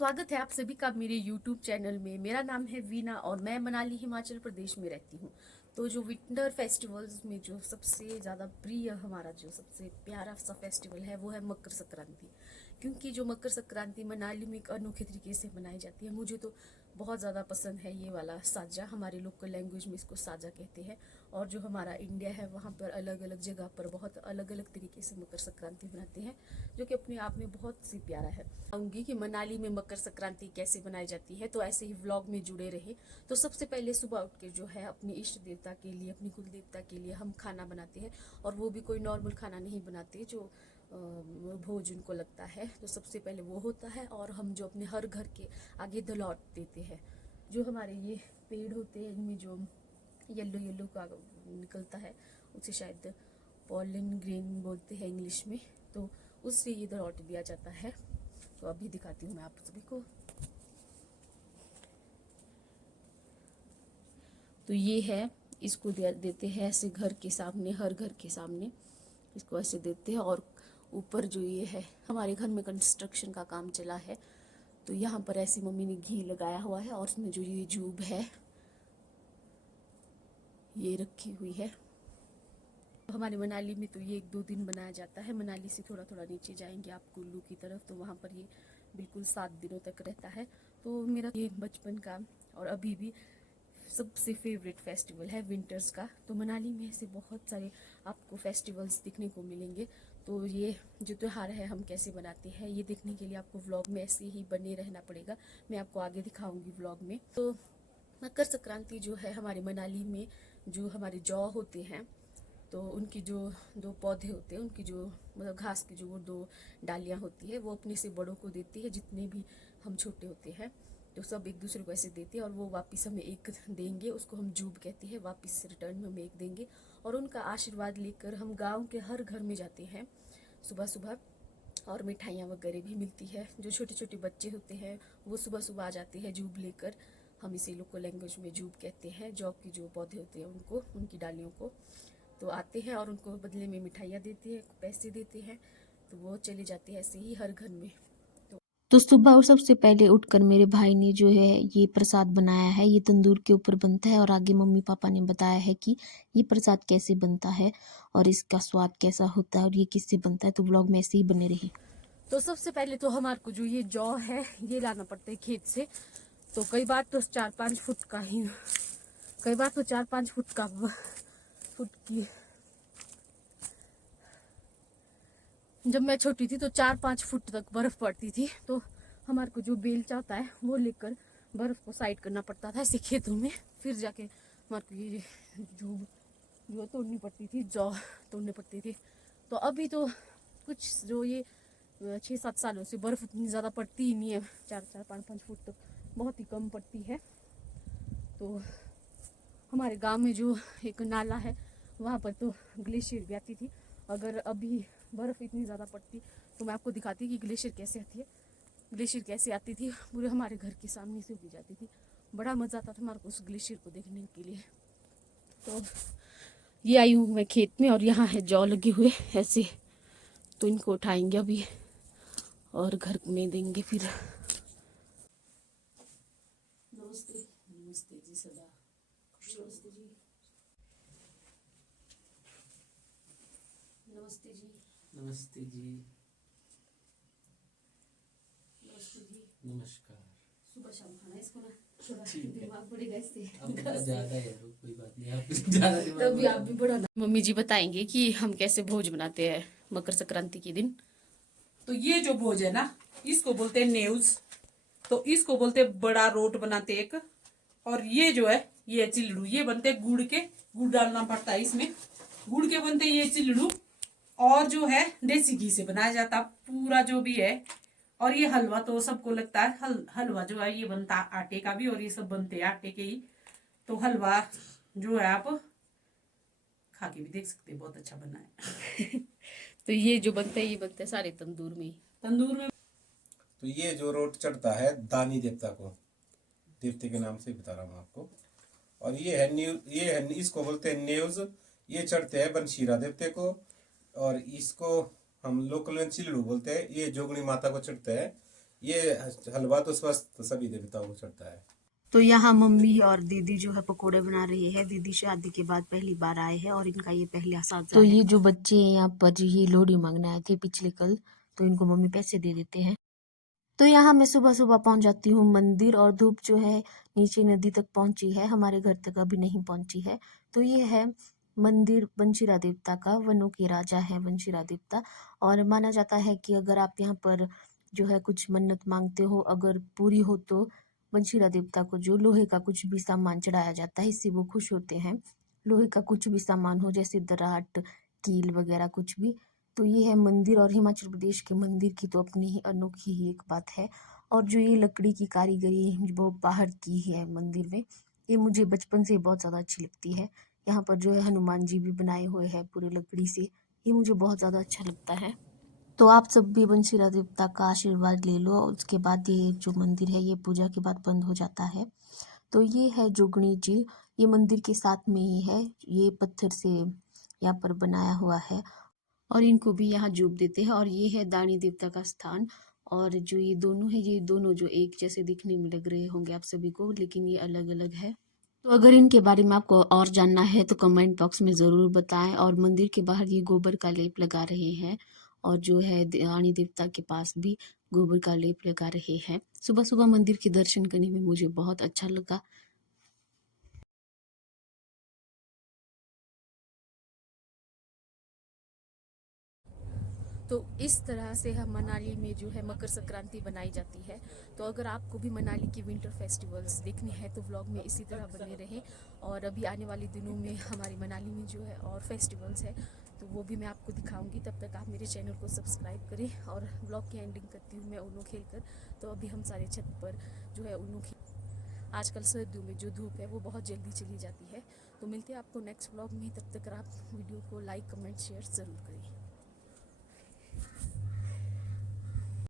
स्वागत है आप सभी का मेरे YouTube चैनल में। मेरा नाम है वीना और मैं मनाली हिमाचल प्रदेश में रहती हूँ। तो जो विंटर फेस्टिवल्स में जो सबसे ज़्यादा प्रिय हमारा जो सबसे प्यारा सा फेस्टिवल है वो है मकर संक्रांति। क्योंकि जो मकर संक्रांति मनाली में एक अनोखे तरीके से मनाई जाती है, मुझे तो बहुत ज़्यादा पसंद है ये वाला साजा। हमारे लोकल लैंग्वेज में इसको साजा कहते हैं। और जो हमारा इंडिया है वहाँ पर अलग अलग जगह पर बहुत अलग अलग तरीके से मकर संक्रांति मनाते हैं, जो कि अपने आप में बहुत सी प्यारा है। आऊँगी कि मनाली में मकर संक्रांति कैसे मनाई जाती है, तो ऐसे ही व्लॉग में जुड़े रहे। तो सबसे पहले सुबह उठ के जो है अपनी इष्ट देवता के लिए, अपनी कुल देवता के लिए हम खाना बनाते हैं। और वो भी कोई नॉर्मल खाना नहीं बनाते जो भोज उनको लगता है। तो सबसे पहले वो होता है और हम जो अपने हर घर के आगे दलौट देते हैं। जो हमारे ये पेड़ होते हैं इनमें जो येलो येलो का निकलता है उसे शायद पॉलन ग्रेन बोलते हैं इंग्लिश में, तो उससे ये दलौट दिया जाता है। तो अभी दिखाती हूँ मैं आप सभी को। तो ये है, इसको देते हैं ऐसे घर के सामने, हर घर के सामने इसको ऐसे देते हैं। और ऊपर जो ये है, हमारे घर में कंस्ट्रक्शन का काम चला है तो यहाँ पर ऐसी मम्मी ने घी लगाया हुआ है और उसमें जो ये जूब है ये रखी हुई है। हमारे मनाली में तो ये 1-2 दिन बनाया जाता है। मनाली से थोड़ा थोड़ा नीचे जाएंगे आप कुल्लू की तरफ, तो वहाँ पर ये बिल्कुल 7 दिनों तक रहता है। तो मेरा ये बचपन का और अभी भी सबसे फेवरेट फेस्टिवल है विंटर्स का। तो मनाली में ऐसे बहुत सारे आपको फेस्टिवल्स दिखने को मिलेंगे। तो ये जो त्यौहार है हम कैसे बनाते हैं ये देखने के लिए आपको व्लॉग में ऐसे ही बने रहना पड़ेगा। मैं आपको आगे दिखाऊंगी व्लॉग में। तो मकर संक्रांति जो है हमारे मनाली में, जो हमारे जौ होते हैं तो उनकी जो 2 पौधे होते हैं, उनकी जो मतलब घास की जो वो 2 डालियाँ होती है वो अपने से बड़ों को देती है। जितने भी हम छोटे होते हैं तो सब एक दूसरे को ऐसे देते हैं और वो वापस हमें एक देंगे, उसको हम जूब कहते हैं। वापस रिटर्न में हमें एक देंगे और उनका आशीर्वाद लेकर हम गांव के हर घर में जाते हैं सुबह सुबह। और मिठाइयाँ वगैरह भी मिलती है। जो छोटे छोटे बच्चे होते हैं वो सुबह सुबह आ जाते हैं जूब लेकर। हम इसे लोकल लैंग्वेज में जूब कहते हैं। जौ की जो पौधे होते हैं उनको, उनकी डालियों को तो आते हैं और उनको बदले में मिठाइयाँ देते हैं, पैसे देते हैं। तो वो चले जाते हैं ऐसे ही हर घर में। तो सुबह और सबसे पहले उठकर मेरे भाई ने जो है ये प्रसाद बनाया है। ये तंदूर के ऊपर बनता है और आगे मम्मी पापा ने बताया है कि ये प्रसाद कैसे बनता है और इसका स्वाद कैसा होता है और ये किससे बनता है। तो ब्लॉग में ऐसे ही बने रहे। तो सबसे पहले तो हमारे को जो ये जौ है ये लाना पड़ता है खेत से। तो कई बार तो 4-5 फुट का ही, कई बार तो 4-5 फुट की। जब मैं छोटी थी तो 4-5 फुट तक बर्फ पड़ती थी। तो हमारे को जो बेलचा होता है वो लेकर बर्फ को साइड करना पड़ता था ऐसे खेतों में। फिर जाके हमारे को ये जो तोड़नी पड़ती थी, जौ तोड़नी पड़ती थी। तो अभी तो कुछ जो ये 6-7 सालों से बर्फ इतनी ज़्यादा पड़ती ही नहीं है। 4-4, 5-5 फुट तो बहुत ही कम पड़ती है। तो हमारे गांव में जो एक नाला है वहाँ पर तो ग्लेशियर भी आती थी। अगर अभी बर्फ़ इतनी ज़्यादा पड़ती तो मैं आपको दिखाती कि ग्लेशियर कैसे आती है। ग्लेशियर कैसे आती थी, पूरे हमारे घर के सामने से उगी जाती थी। बड़ा मज़ा आता था हमारे को उस ग्लेशियर को देखने के लिए। तो ये आई हूँ मैं खेत में और यहाँ है जौ लगे हुए ऐसे। तो इनको उठाएंगे अभी और घर में देंगे फिर। नमस्ते। नमस्ते जी, सदा नमस्ते जी। नमस्ते जी। नमस्ते जी। नमस्ते जी। नमस्कार। सुबह शाम खाना इसको ना, थोड़ा ठीक है। दिमाग बढ़ेगा इससे। अब ज्यादा है तो कोई बात नहीं, आप ज्यादा दिमाग तभी आप लगाओ। भी बढ़ाना। मम्मी जी बताएंगे कि हम कैसे भोज बनाते हैं मकर संक्रांति के दिन। तो ये जो भोज है ना इसको बोलते हैं नेउज। तो इसको बोलते हैं बड़ा रोट बनाते एक। और ये जो है ये चिल्लड़ू, ये बनते हैं गुड़ के। गुड़ डालना पड़ता है इसमें, गुड़ के बनते हैं ये चिल्लड़ू। और जो है देसी घी से बनाया जाता पूरा जो भी है। और ये हलवा तो सबको लगता है, हलवा जो है ये बनता आटे का भी, और ये सब बनते हैं आटे के ही। तो हलवा जो है आप खा के भी देख सकते हैं, बहुत अच्छा बना है। तो ये जो बनते हैं ये बनते हैं सारे तंदूर में ही। तंदूर में। तो ये जो रोट चढ़ता है दानी देवता को, देवते के नाम से बता रहा हूँ आपको। और ये है ये है, इसको बोलते हैं न्यूज। ये चढ़ते हैं बनशीरा देवते को। और इसको हम लोकल में चिल्लू बोलते हैं। ये जोगणी माता को चढ़ते हैं। ये हलवा तो स्वस्थ सभी देवताओं को चढ़ता है। तो यहाँ मम्मी और दीदी जो है पकोड़े बना रही है। दीदी शादी के बाद पहली बार आए हैं और इनका ये पहला साजा तो है। ये जो बच्चे हैं यहाँ पर ये लोहड़ी मांगने आए थे पिछले कल, तो इनको मम्मी पैसे दे देते हैं। तो यहाँ मैं सुबह सुबह पहुंच जाती हूँ मंदिर, और धूप जो है नीचे नदी तक पहुंची है, हमारे घर तक अभी नहीं पहुंची है। तो ये है मंदिर बंशीरा देवता का, वनों के राजा है बंशीरा देवता। और माना जाता है कि अगर आप यहाँ पर जो है कुछ मन्नत मांगते हो, अगर पूरी हो तो बंशीरा देवता को जो लोहे का कुछ भी सामान चढ़ाया जाता है, इससे वो खुश होते हैं। लोहे का कुछ भी सामान हो, जैसे दराट, कील वगैरह कुछ भी। तो ये है मंदिर, और हिमाचल प्रदेश के मंदिर की तो अपनी ही अनोखी ही एक बात है। और जो ये लकड़ी की कारीगरी वो बाहर की है मंदिर में, ये मुझे बचपन से बहुत ज़्यादा अच्छी लगती है। यहाँ पर जो है हनुमान जी भी बनाए हुए हैं पूरे लकड़ी से, ये मुझे बहुत ज़्यादा अच्छा लगता है। तो आप सब भी बंशीरा देवता का आशीर्वाद ले लो। उसके बाद ये जो मंदिर है ये पूजा के बाद बंद हो जाता है। तो ये है जोगणी जी, ये मंदिर के साथ में ही है, ये पत्थर से यहाँ पर बनाया हुआ है, और इनको भी यहाँ जोप देते हैं। और ये है दानी देवता का स्थान। और जो ये दोनों है, ये दोनों जो एक जैसे दिखने में लग रहे होंगे आप सभी को, लेकिन ये अलग अलग है। तो अगर इनके बारे में आपको और जानना है तो कमेंट बॉक्स में ज़रूर बताएं। और मंदिर के बाहर ये गोबर का लेप लगा रहे हैं, और जो है दानी देवता के पास भी गोबर का लेप लगा रहे हैं। सुबह सुबह मंदिर के दर्शन करने में मुझे बहुत अच्छा लगा। तो इस तरह से हम मनाली में जो है मकर संक्रांति बनाई जाती है। तो अगर आपको भी मनाली की विंटर फेस्टिवल्स देखने हैं तो व्लॉग में इसी तरह बने रहें। और अभी आने वाले दिनों में हमारी मनाली में जो है और फेस्टिवल्स है, तो वो भी मैं आपको दिखाऊंगी। तब तक आप मेरे चैनल को सब्सक्राइब करें। और व्लॉग की एंडिंग करती हूँ मैं ऊनो खेल कर। तो अभी हम सारे छत पर जो है ऊनो खेल। आजकल सर्दियों में जो धूप है वो बहुत जल्दी चली जाती है। तो मिलते हैं आपको नेक्स्ट व्लॉग में। तब तक आप वीडियो को लाइक, कमेंट, शेयर ज़रूर करें।